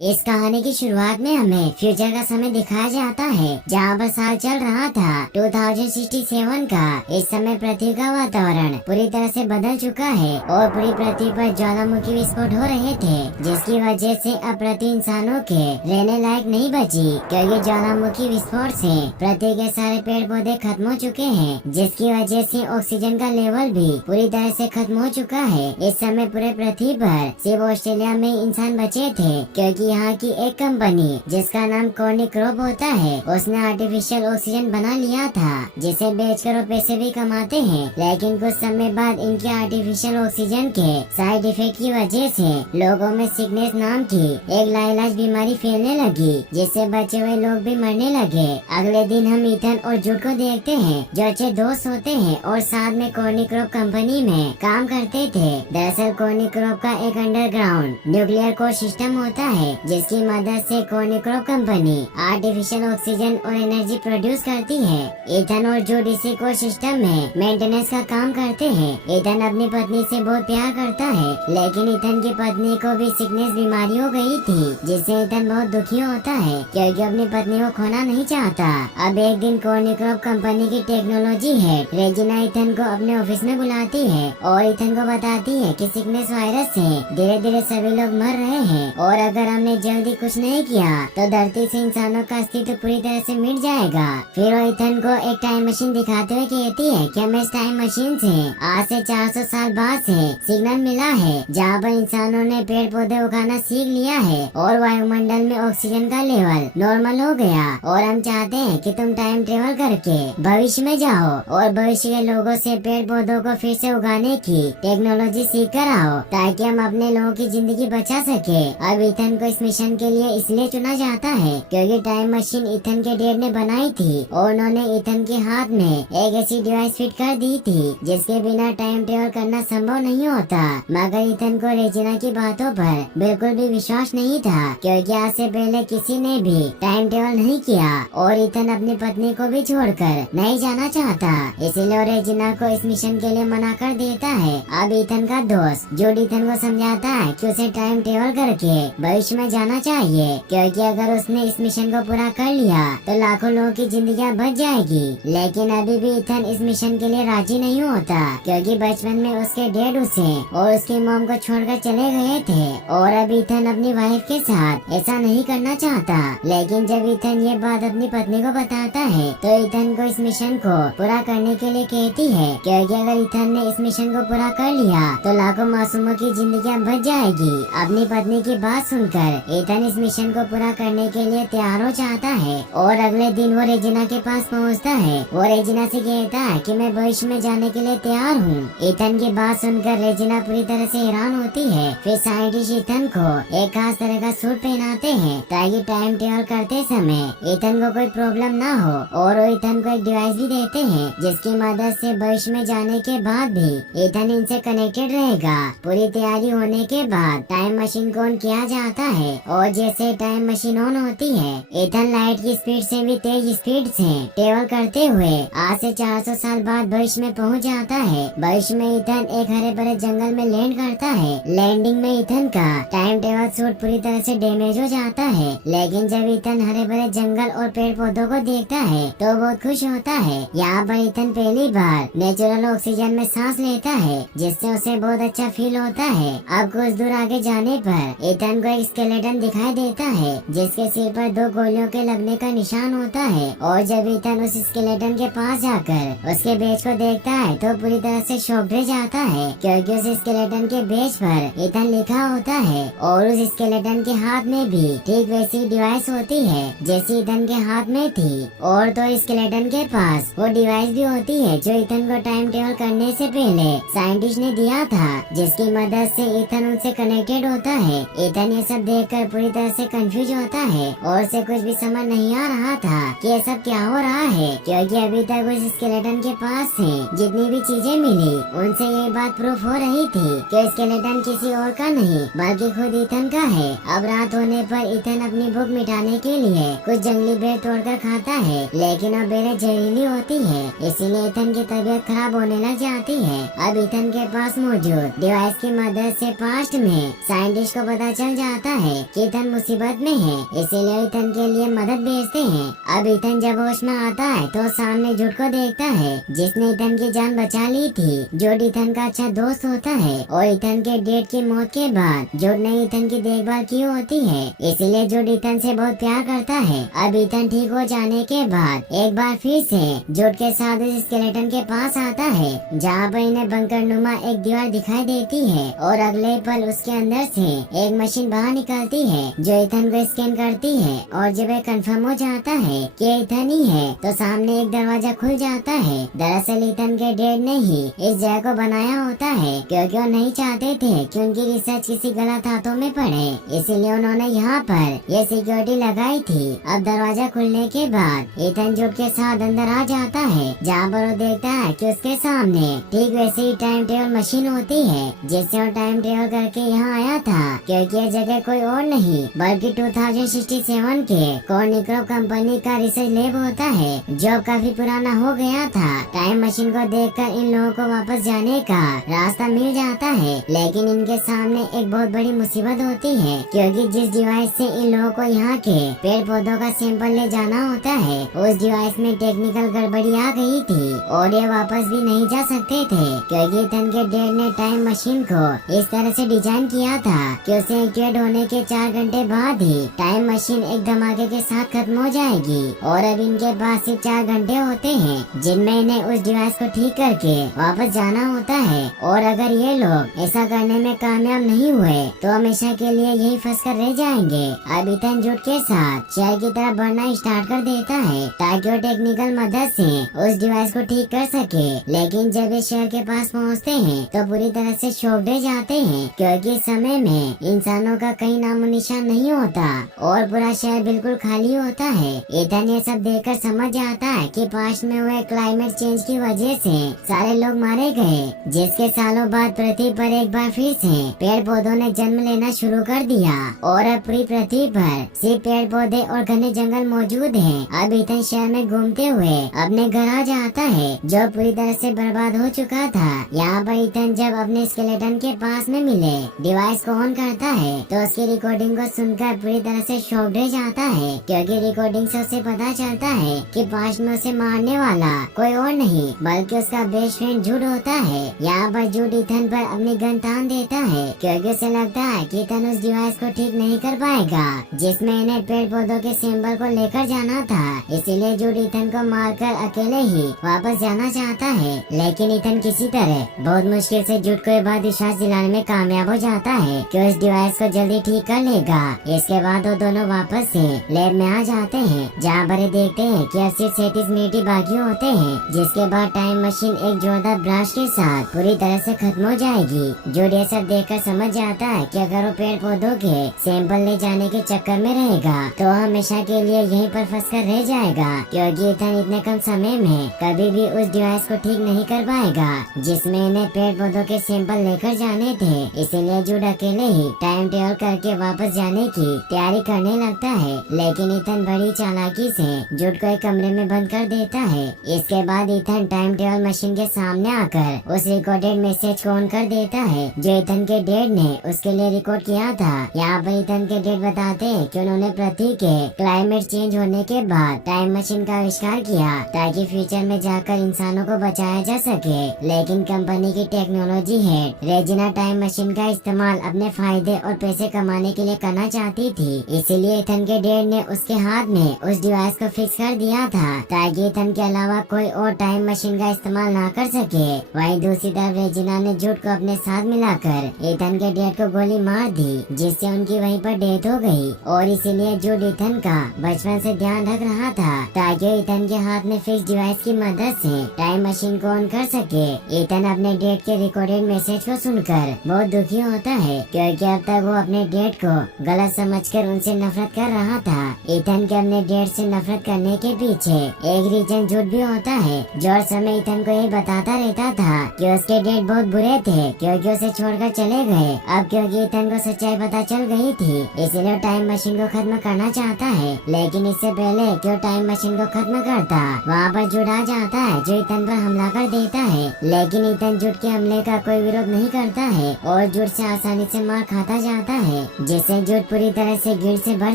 इस कहानी की शुरुआत में हमें फ्यूचर का समय दिखाया जाता है, जहाँ पर साल चल रहा था 2067 का। इस समय पृथ्वी का वातावरण पूरी तरह से बदल चुका है और पूरी पृथ्वी पर ज्वालामुखी विस्फोट हो रहे थे, जिसकी वजह से अब पृथ्वी इंसानों के रहने लायक नहीं बची, क्योंकि ज्वालामुखी विस्फोट से पृथ्वी के सारे पेड़ पौधे खत्म हो चुके हैं, जिसकी वजह से ऑक्सीजन का लेवल भी पूरी तरह से खत्म हो चुका है। इस समय पूरे पृथ्वी पर सिर्फ ऑस्ट्रेलिया में इंसान बचे थे, क्योंकि यहाँ की एक कंपनी जिसका नाम कॉर्नी क्रॉप होता है, उसने आर्टिफिशियल ऑक्सीजन बना लिया था, जिसे बेचकर वो पैसे भी कमाते हैं। लेकिन कुछ समय बाद इनके आर्टिफिशियल ऑक्सीजन के साइड इफेक्ट की वजह से लोगों में सिकनेस नाम की एक लाइलाज बीमारी फैलने लगी, जिससे बचे हुए लोग भी मरने लगे। अगले दिन हम ईथन और जूड को देखते हैं, जो अच्छे दोस्त होते हैं और साथ में कॉर्नी क्रॉप कंपनी में काम करते थे। दरअसल कॉर्नी क्रॉप का एक अंडरग्राउंड न्यूक्लियर कोर सिस्टम होता है, जिसकी मदद से corny crop company artificial oxygen और एनर्जी प्रोड्यूस करती है। ईथन और जूड इसी कोर सिस्टम में मेंटेनेंस का काम करते हैं। ईथन अपनी पत्नी से बहुत प्यार करता है, लेकिन ईथन की पत्नी को भी सिकनेस बीमारी हो गई थी, जिससे ईथन बहुत दुखी होता है, क्योंकि अपनी पत्नी को खोना नहीं चाहता। अब एक दिन कॉर्नी क्रॉप कंपनी की टेक्नोलॉजी हेड रेजिना ईथन को अपने ऑफिस में बुलाती है और ईथन को बताती है कि सिकनेस वायरस से धीरे धीरे सभी लोग मर रहे हैं, और अगर हमने जल्दी कुछ नहीं किया तो धरती से इंसानों का अस्तित्व पूरी तरह से मिट जाएगा। फिर वो ईथन को एक टाइम मशीन दिखाते हुए कहती है कि हमें इस टाइम मशीन से आज से 400 साल बाद से सिग्नल मिला है, जहाँ पर इंसानों ने पेड़ पौधे उगाना सीख लिया है और वायुमंडल में ऑक्सीजन का लेवल नॉर्मल हो गया, और हम चाहते हैं कि तुम टाइम ट्रेवल करके भविष्य में जाओ और भविष्य के लोगों से पेड़ पौधों को फिर से उगाने की टेक्नोलॉजी सीख कर आओ, ताकि हम अपने लोगों की जिंदगी बचा सके। अब ईथन को इस मिशन के लिए इसलिए चुना जाता है क्योंकि टाइम मशीन ईथन के डैड ने बनाई थी, और उन्होंने ईथन के हाथ में एक ऐसी डिवाइस फिट कर दी थी जिसके बिना टाइम ट्रेवल करना संभव नहीं होता। मगर ईथन को रेजिना की बातों पर बिल्कुल भी विश्वास नहीं था, क्योंकि आज से पहले किसी ने भी टाइम ट्रेवल नहीं किया, और ईथन अपनी पत्नी को भी छोड़कर नहीं जाना चाहता, इसीलिए वो रेजिना को इस मिशन के लिए मना कर देता है। अब ईथन का दोस्त जूड ईथन को समझाता है कि उसे टाइम ट्रेवल करके भविष्य में जाना चाहिए, क्योंकि अगर उसने इस मिशन को पूरा कर लिया तो लाखों लोगों की जिंदगियां बच जाएगी। लेकिन अभी भी ईथन इस मिशन के लिए राजी नहीं होता, क्योंकि बचपन में उसके डैड उसे और उसकी मॉम को छोड़कर चले गए थे, और अब ईथन अपनी वाइफ के साथ ऐसा नहीं करना चाहता। लेकिन जब ईथन ये बात अपनी पत्नी को बताता है तो ईथन को इस मिशन को पूरा करने के लिए कहती है, क्योंकि अगर ईथन ने इस मिशन को पूरा कर लिया तो लाखों मासूमों की जिंदगियां बच जाएगी। अपनी पत्नी की बात सुनकर ईथन इस मिशन को पूरा करने के लिए तैयार हो जाता है, और अगले दिन वो रेजिना के पास पहुंचता है। वो रेजिना से कहता है कि मैं भविष्य में जाने के लिए तैयार हूँ। ईथन की बात सुनकर रेजिना पूरी तरह से हैरान होती है। फिर साइंटिस्ट ईथन को एक खास तरह का सूट पहनाते हैं, ताकि टाइम ट्रेवल करते समय ईथन को कोई प्रॉब्लम ना हो, और वो ईथन को एक डिवाइस भी देते हैं, जिसकी मदद से भविष्य में जाने के बाद भी ईथन इनसे कनेक्टेड रहेगा। पूरी तैयारी होने के बाद टाइम मशीन को ऑन किया जाता है, और जैसे टाइम मशीन ऑन होती है, ईथन लाइट की स्पीड से भी तेज स्पीड से ट्रेवल करते हुए आज से 400 साल बाद भविष्य में पहुंच जाता है। भविष्य में ईथन एक हरे भरे जंगल में लैंड करता है। लैंडिंग में ईथन का टाइम ट्रेवल सूट पूरी तरह से डैमेज हो जाता है, लेकिन जब ईथन हरे भरे जंगल और पेड़ पौधों को देखता है तो बहुत खुश होता है। यहाँ पर ईथन पहली बार नेचुरल ऑक्सीजन में सांस लेता है, जिससे उसे बहुत अच्छा फील होता है। अब कुछ दूर आगे जाने पर ईथन को एक स्केलेटन दिखाई देता है, जिसके सिर पर 2 गोलियों के लगने का निशान होता है, और जब ईथन उस स्केलेटन के पास जाकर उसके बेच को देखता है तो पूरी तरह से शॉक रह जाता है, क्योंकि उस स्केलेटन के बेच पर ईथन लिखा होता है, और उस स्केलेटन के हाथ में भी ठीक वैसी डिवाइस होती है जैसी ईथन के हाथ में थी। और तो स्केलेटन के पास वो डिवाइस भी होती है जो ईथन को टाइम ट्रेवल करने से पहले साइंटिस्ट ने दिया था, जिसकी मदद से ईथन उनसे कनेक्टेड होता है। ईथन ये सब देखकर पूरी तरह से कंफ्यूज होता है, और उसे कुछ भी समझ नहीं आ रहा था कि ये सब क्या हो रहा है, क्योंकि अभी तक उस स्केलेटन के पास से जितनी भी चीजें मिली उनसे ये बात प्रूफ हो रही थी कि स्केलेटन किसी और का नहीं बल्कि खुद ईथन का है। अब रात होने पर ईथन अपनी भूख मिटाने के लिए कुछ जंगली बेर तोड़कर खाता है, लेकिन अब बेरें जहरीली होती है, इसीलिए ईथन की तबीयत खराब होने लग जाती है। अब ईथन के पास मौजूद डिवाइस की मदद से पास्ट में साइंटिस्ट को पता चल जाता है कि ईथन मुसीबत में है, इसीलिए ईथन के लिए मदद भेजते हैं। अब ईथन जब होश में आता है तो सामने जुड को देखता है जिसने ईथन की जान बचा ली थी। जुड ईथन का अच्छा दोस्त होता है और ईथन के डेड की मौत के बाद जुड ने ईथन की देखभाल की होती है, इसीलिए जुड ईथन से बहुत प्यार करता है। अब ईथन ठीक हो जाने के बाद एक बार फिर से जुड के साथ उस स्केलेटन के पास आता है जहाँ पर इन्हें बंकर नुमा एक दीवार दिखाई देती है और अगले पल उसके अंदर से एक मशीन बाहर निकलती है जो ईथन को स्कैन करती है और जब ये कंफर्म हो जाता है कि ईथन ही है तो सामने एक दरवाजा खुल जाता है। दरअसल ईथन के डैड ने ही इस जगह को बनाया होता है क्योंकि वो नहीं चाहते थे कि उनकी रिसर्च किसी गलत हाथों में पड़े, इसीलिए उन्होंने यहाँ पर ये सिक्योरिटी लगाई थी। अब दरवाजा खुलने के बाद ईथन जुड के साथ अंदर आ जाता है जहाँ पर वो देखता है कि उसके सामने ठीक वैसे ही टाइम ट्रेवल मशीन होती है जिससे वो टाइम ट्रेवल करके यहाँ आया था, क्योंकि ये जगह कोई और नहीं बल्कि 2067 के कॉर्निक्रो कंपनी का रिसर्च लैब होता है जो काफी पुराना हो गया था। टाइम मशीन को देखकर इन लोगों को वापस जाने का रास्ता मिल जाता है, लेकिन इनके सामने एक बहुत बड़ी मुसीबत होती है क्योंकि जिस डिवाइस से इन लोगों को यहाँ के पेड़ पौधों का सैंपल ले जाना होता है उस डिवाइस में टेक्निकल गड़बड़ी आ गई थी और ये वापस भी नहीं जा सकते थे क्योंकि ईथन के डैड ने टाइम मशीन को इस तरह से डिजाइन किया था कि उसे एक्टिवेट होने के 4 घंटे बाद ही टाइम मशीन एक धमाके के साथ खत्म हो जाएगी और अब इनके पास सिर्फ 4 घंटे होते हैं जिनमें इन्हें उस डिवाइस को ठीक करके वापस जाना होता है और अगर ये लोग ऐसा करने में कामयाब नहीं हुए तो हमेशा के लिए यही फंस कर रह जाएंगे। अब ईथन जुड के साथ शहर की तरफ बढ़ना स्टार्ट कर देता है ताकि वो टेक्निकल मदद से उस डिवाइस को ठीक कर सके, लेकिन जब ये शहर के पास पहुंचते हैं तो पूरी तरह से शॉक्ड हो जाते हैं क्योंकि इस समय में इंसानों का कहीं नामो निशान नहीं होता और पूरा शहर बिल्कुल खाली होता है। ईथन ये सब देखकर समझ जाता है कि पास्ट में हुए क्लाइमेट चेंज की वजह से सारे लोग मारे गए, जिसके सालों बाद पृथ्वी पर एक बार फिर से पेड़ पौधों ने जन्म लेना शुरू कर दिया और अब पूरी पृथ्वी पर सिर्फ पेड़ पौधे और घने जंगल मौजूद हैं। अब ईथन शहर में घूमते हुए अपने घर आ जाता है जो पूरी तरह से बर्बाद हो चुका था। यहाँ पर ईथन जब अपने स्केलेटन के पास में मिले डिवाइस को ऑन करता है तो उसकी रिकॉर्डिंग को सुनकर पूरी तरह से शॉक्ड हो जाता है क्योंकि रिकॉर्डिंग से उसे पता चलता है कि पास्ट में उसे मारने वाला कोई और नहीं बल्कि उसका बेस्ट फ्रेंड जुड होता है। यहाँ पर जुड ईथन पर अपनी गन तान देता है क्योंकि उसे लगता है कि ईथन उस डिवाइस को ठीक नहीं कर पाएगा जिसमें इन्हें पेड़ पौधों के सैंपल को लेकर जाना था, इसीलिए जुड ईथन को मारकर अकेले ही वापस जाना चाहता है। लेकिन ईथन किसी तरह बहुत मुश्किल से जुड को ये बात विश्वास दिलाने में कामयाब हो जाता है कि उस डिवाइस को जल्दी ठीक कर लेगा। इसके बाद वो दोनों वापस से लैब में आ जाते हैं जहाँ पर देखते हैं कि अब सिर्फ 37 मिनट ही बाकी होते हैं, जिसके बाद टाइम मशीन एक जोरदार ब्लास्ट के साथ पूरी तरह से खत्म हो जाएगी। जुड ये सब देखकर समझ जाता है कि अगर वो पेड़ पौधों के सैंपल ले जाने के चक्कर में रहेगा तो हमेशा के लिए यहीं पर फंस कर रह जाएगा क्योंकि ईथन इतने कम समय में कभी भी उस डिवाइस को ठीक नहीं कर पाएगा जिसमें इन्हें पेड़ पौधों के सैंपल लेकर जाने थे। इसीलिए जुड अकेले ही टाइम ट्रेवल करके वापस जाने की तैयारी करने लगता है, लेकिन ईथन बड़ी चालाकी से जुड को एक कमरे में बंद कर देता है। इसके बाद ईथन टाइम ट्रेवल मशीन के सामने आकर उस रिकॉर्डेड मैसेज को ऑन कर देता है जो ईथन के डैड ने उसके लिए रिकॉर्ड किया था। यहाँ पर ईथन के डैड बताते हैं कि उन्होंने पृथ्वी के क्लाइमेट चेंज होने के बाद टाइम मशीन का आविष्कार किया ताकि फ्यूचर में जाकर इंसानों को बचाया जा सके, लेकिन कंपनी की technology head Regina time machine का इस्तेमाल अपने फायदे और पैसे कमाने के लिए करना चाहती थी, इसीलिए ईथन के डैड ने उसके हाथ में उस डिवाइस को फिक्स कर दिया था ताकि ईथन के अलावा कोई और टाइम मशीन का इस्तेमाल ना कर सके। वहीं दूसरी तरफ रेजिना ने जुड को अपने साथ मिलाकर ईथन के डैड को गोली मार दी जिससे उनकी वहीं पर डेथ हो गई और इसीलिए जुड ईथन का बचपन से ध्यान रख रहा था ताकि ईथन के हाथ में फिक्स डिवाइस की मदद से टाइम मशीन को ऑन कर सके। ईथन अपने डैड के रिकॉर्डेड मैसेज को सुनकर बहुत दुखी होता है क्योंकि अब तक वो अपने डैड को गलत समझकर उनसे नफरत कर रहा था। ईथन के अपने डैड से नफरत करने के पीछे एक रीजन जुड भी होता है जो हर समय ईथन को यही बताता रहता था कि उसके डैड बहुत बुरे थे क्योंकि उसे छोड़कर चले गए। अब क्योंकि ईथन को सच्चाई पता चल गई थी इसलिए टाइम मशीन को खत्म करना चाहता है, लेकिन इससे पहले कि वो टाइम मशीन को खत्म करता वहाँ पर जुड आ जाता है जो ईथन पर हमला कर देता है, लेकिन ईथन जुड के हमले का कोई विरोध नहीं करता है और जुड से आसानी से मार खाता जाता है। जिससे जुड पूरी तरह से गिल्ट से भर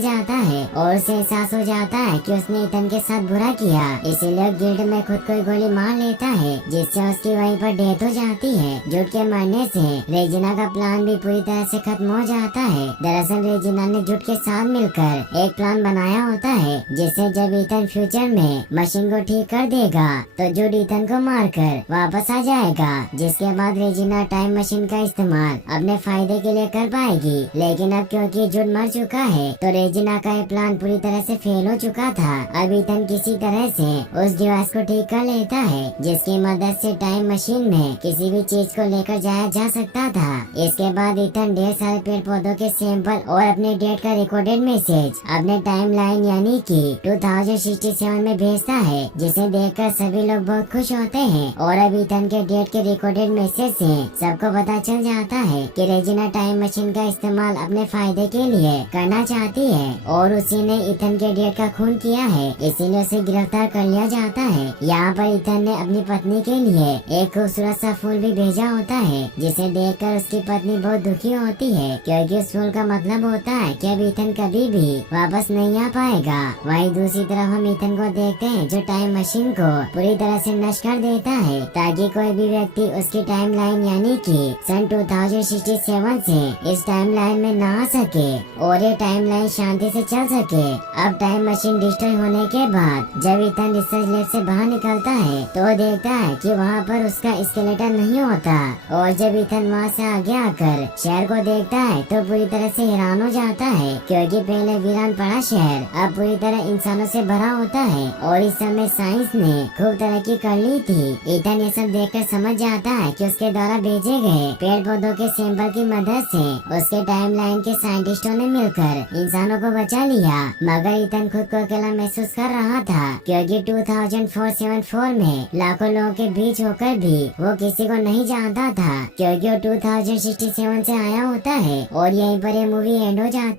जाता है और उसे एहसास हो जाता है कि उसने इथन के साथ बुरा किया, इसीलिए गिल्ट में खुद को गोली मार लेता है, जिससे उसकी वहीं पर डेथ हो जाती है। जुड के मरने से रेजिना का प्लान भी पूरी तरह से खत्म हो जाता है। दरअसल रेजिना ने जुड के साथ मिलकर एक प्लान बनाया होता है, जिससे जब इथन फ्यूचर में मशीन को ठीक कर देगा तो जुड इथन को मारकर वापस आ जाएगा, जिसके बाद रेजिना टाइम मशीन का इस्तेमाल अपने फायदे के लिए कर पाएगी। लेकिन अब क्योंकि जुड मर चुका है तो रेजिना का ये प्लान पूरी तरह से फेल हो चुका था। अब इथन किसी तरह से उस डिवाइस को ठीक कर लेता है, जिसकी मदद से टाइम मशीन में किसी भी चीज को लेकर जाया जा सकता था। इसके बाद इथन ढेर सारे पेड़ पौधों के सैंपल और अपने डेट का रिकॉर्डेड मैसेज अपने टाइम लाइन यानी कि 2067 में भेजता है, जिसे देखकर सभी लोग बहुत खुश होते हैं। और अब इथन के डेट के रिकॉर्डेड मैसेज से सबको पता चल जाता है कि रेजिना टाइम मशीन का इस्तेमाल अपने फायदे के लिए करना चाहती है और उसी ने इथन के डेट का खून किया है, इसीलिए उसे गिरफ्तार कर लिया जाता है। यहाँ पर इथन ने अपनी पत्नी के लिए एक खूबसूरत सा फूल भी भेजा होता है, जिसे देखकर उसकी पत्नी बहुत दुखी होती है, क्योंकि उस फूल का मतलब होता है कि अब इथन कभी भी वापस नहीं आ पाएगा। वहीं दूसरी तरफ हम इथन को देखते हैं जो टाइम मशीन को पूरी तरह से नष्ट कर देता है, ताकि कोई भी व्यक्ति उसकी टाइम लाइन यानी कि सन 2067 से इस टाइम लाइन में ना आ सके और ये टाइम लाइन शांति से चल सके। अब टाइम मशीन डिस्ट्रॉय होने के बाद जब इथन रिसर्च लैब से बाहर निकलता है तो वो देखता है कि वहाँ पर उसका स्केलेटन नहीं होता, और जब इथन वहाँ से आगे आकर शहर को देखता है तो पूरी तरह से हैरान हो जाता है, क्योंकि पहले वीरान पड़ा शहर अब पूरी तरह इंसानों से भरा होता है और इस समय साइंस ने खूब तरक्की कर ली थी। इथन ये सब देखकर समझ जाता है कि उसके द्वारा भेजे गए पेड़ पौधों के सैंपल की मदद से उसके टाइमलाइन के साइंटिस्टों ने मिलकर इंसानों को बचा लिया। मगर इथन खुद को अकेला महसूस कर रहा था, क्योंकि 2474 में लाखों लोगों के बीच होकर भी वो किसी को नहीं जानता था, क्योंकि वो 2067 से आया होता है। और यहीं पर ये मूवी एंड हो जाती